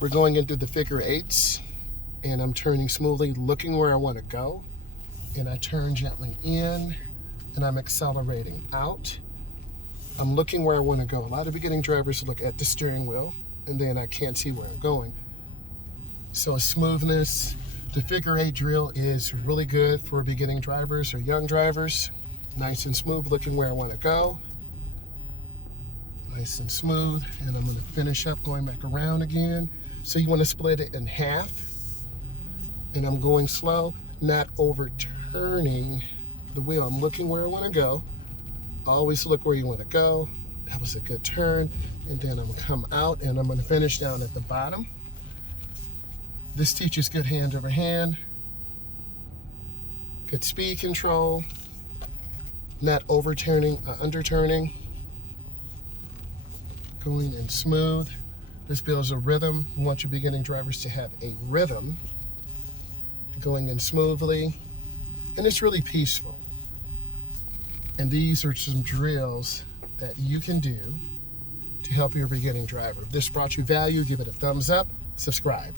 We're going into the figure eights, and I'm turning smoothly, looking where I want to go. And I turn gently in, and I'm accelerating out. I'm looking where I want to go. A lot of beginning drivers look at the steering wheel, and then I can't see where I'm going. So smoothness, the figure eight drill is really good for beginning drivers or young drivers. Nice and smooth, looking where I want to go. Nice and smooth, and I'm going to finish up going back around again. So you want to split it in half, and I'm going slow, not overturning the wheel. I'm looking where I want to go. Always look where you want to go. That was a good turn. And then I'm going to come out, and I'm going to finish down at the bottom. This teaches good hand over hand, good speed control, not overturning or underturning, going in smooth. This builds a rhythm. You want your beginning drivers to have a rhythm, going in smoothly, and it's really peaceful. And these are some drills that you can do to help your beginning driver. If this brought you value, give it a thumbs up, subscribe.